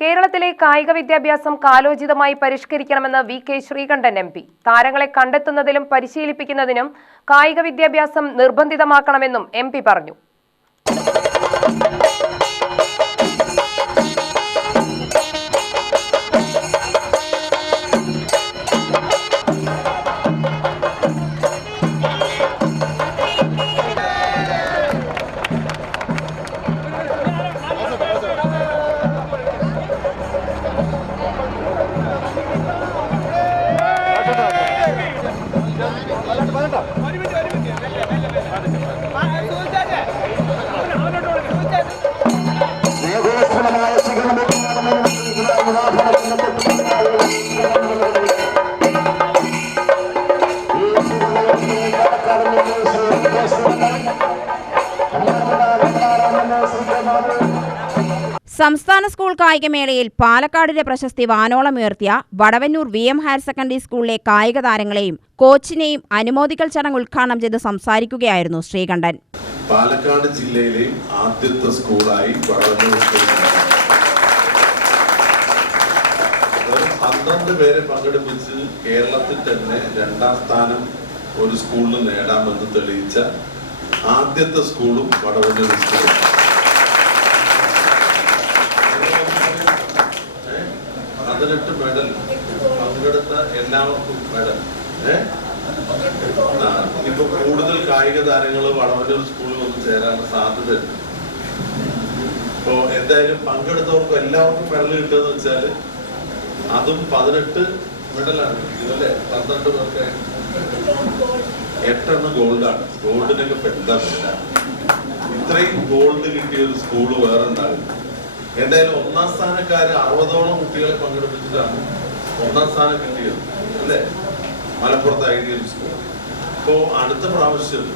കേരളത്തിലെ കായിക വിദ്യാഭ്യാസം കാലോചിതമായി പരിഷ്കരിക്കണമെന്ന് V K Sreekandan M P. താരങ്ങളെ കണ്ടെത്തുന്നതിലും പരിശീലിപ്പിക്കുന്നതിനും കായിക വിദ്യാഭ്യാസം നിർബന്ധിതമാക്കണമെന്നും എം പറഞ്ഞു. സംസ്ഥാന സ്കൂൾ കായികമേളയിൽ പാലക്കാടിന്റെ പ്രശസ്തി വാനോളം ഉയർത്തിയ Vadavannur V M higher secondary സ്കൂളിലെ കായിക താരങ്ങളെയും കോച്ചിനെയും അനുമോദിക്കൽ ചടങ്ങ് ഉദ്ഘാടനം ചെയ്ത് സംസാരിക്കുകയായിരുന്നു ശ്രീകണ്ഠൻ. പാലക്കാട് ജില്ലയിലെ ആദ്യത്തെ സ്കൂളായി പന്ത്രണ്ട് പേരെ പങ്കെടുപ്പിച്ച് കേരളത്തിൽ തന്നെ രണ്ടാം സ്ഥാനം ഒരു സ്കൂളിൽ നേടാമെന്ന് തെളിയിച്ച ആദ്യത്തെ സ്കൂളും വടവന്നൂർ സ്കൂളും. പതിനെട്ട് മെഡൽ പങ്കെടുത്ത എല്ലാവർക്കും മെഡൽ ഏഹ് ഇപ്പൊ കൂടുതൽ കായിക താരങ്ങൾ വടവന്നൂർ സ്കൂളിൽ ഒന്ന് ചേരാൻ സാധ്യതയുണ്ട്. ഇപ്പോ എന്തായാലും പങ്കെടുത്തവർക്കും എല്ലാവർക്കും മെഡൽ കിട്ടുക വെച്ചാൽ അതും പതിനെട്ട് മെഡലാണ് ഇതല്ലേ? പന്ത്രണ്ട് പേർക്ക് എട്ടെണ്ണം ഗോൾഡാണ് ഗോൾഡിനൊക്കെ പെട്ടെന്നില്ല ഇത്രയും ഗോൾഡ് കിട്ടിയ ഒരു സ്കൂൾ വേറെ ഉണ്ടാകും എന്തായാലും ഒന്നാം സ്ഥാനക്കാര് അറുപതോളം കുട്ടികളെ പങ്കെടുപ്പിച്ചിട്ടാണ് ഒന്നാം സ്ഥാനം കിട്ടിയത് അല്ലേ? മലപ്പുറത്ത് ഐഡിയൽ സ്കൂൾ. അപ്പോ അടുത്ത പ്രാവശ്യം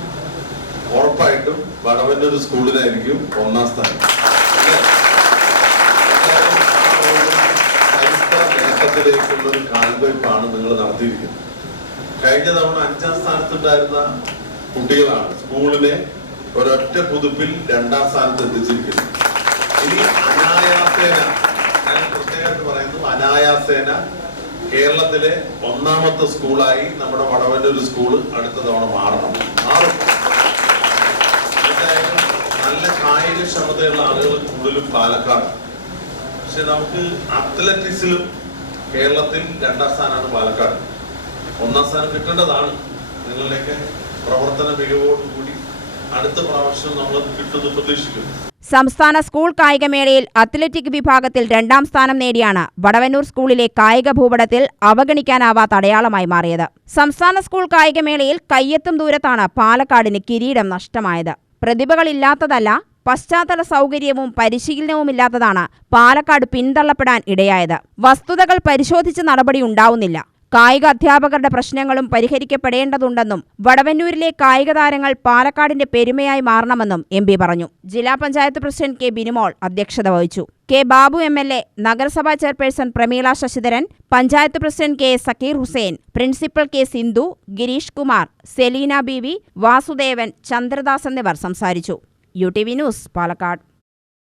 ഉറപ്പായിട്ടും വടവന്റെ ഒരു സ്കൂളിലായിരിക്കും ഒന്നാം സ്ഥാനം. നേട്ടത്തിലേക്കുള്ള ഒരു കാൽവയ്പാണ് നിങ്ങൾ നടത്തിയിരിക്കുന്നത്. കഴിഞ്ഞ തവണ അഞ്ചാം സ്ഥാനത്തുണ്ടായിരുന്ന കുട്ടികളാണ് സ്കൂളിനെ ഒരൊറ്റ പുതുപ്പിൽ രണ്ടാം സ്ഥാനത്ത് എത്തിച്ചിരിക്കുന്നത്. ഇനി അനായാസേന ഞാൻ പ്രത്യേകമായിട്ട് പറയുന്നു അനായാസേന കേരളത്തിലെ ഒന്നാമത്തെ സ്കൂളായി നമ്മുടെ വടവന്നൂർ സ്കൂൾ അടുത്ത തവണ മാറണം. മാറും. നല്ല കായിക ക്ഷമതയുള്ള ആളുകൾ കൂടുതലും പാലക്കാട്. പക്ഷെ നമുക്ക് അത്ലറ്റിക്സിലും കേരളത്തിൽ രണ്ടാം സ്ഥാനമാണ് പാലക്കാട്. ഒന്നാം സ്ഥാനം കിട്ടേണ്ടതാണ്. നിങ്ങളുടെയൊക്കെ പ്രവർത്തന മികവോടുകൂടി അടുത്ത പ്രാവശ്യം നമ്മൾ കിട്ടുമെന്ന് പ്രതീക്ഷിക്കുന്നു. സംസ്ഥാന സ്കൂൾ കായികമേളയിൽ അത്ലറ്റിക് വിഭാഗത്തിൽ രണ്ടാം സ്ഥാനം നേടിയാണ് വടവന്നൂർ സ്കൂളിലെ കായിക ഭൂപടത്തിൽ അവഗണിക്കാനാവാത്ത അടയാളമായി മാറിയത്. സംസ്ഥാന സ്കൂൾ കായികമേളയിൽ കയ്യെത്തും ദൂരത്താണ് പാലക്കാടിന് കിരീടം നഷ്ടമായത്. പ്രതിഭകളില്ലാത്തതല്ല പശ്ചാത്തല സൗകര്യവും പരിശീലനവുമില്ലാത്തതാണ് പാലക്കാട് പിന്തള്ളപ്പെടാൻ ഇടയായത്. വസ്തുതകൾ പരിശോധിച്ച് നടപടി ഉണ്ടാവുന്നില്ല. കായിക അധ്യാപകരുടെ പ്രശ്നങ്ങളും പരിഹരിക്കപ്പെടേണ്ടതുണ്ടെന്നും വടവന്നൂരിലെ കായിക താരങ്ങൾ പാലക്കാടിന്റെ പെരുമയായി മാറണമെന്നും എം പി പറഞ്ഞു. ജില്ലാ പഞ്ചായത്ത് പ്രസിഡന്റ് കെ ബിനുമോൾ അധ്യക്ഷത വഹിച്ചു. K Babu M L A നഗരസഭാ chairperson Prameela Sasidharan panchayat president K Sakkir Hussain principal K Sindhu Girish Kumar Selina B V Vasudevan Chandradas എന്നിവർ സംസാരിച്ചു. U T V news Palakkad.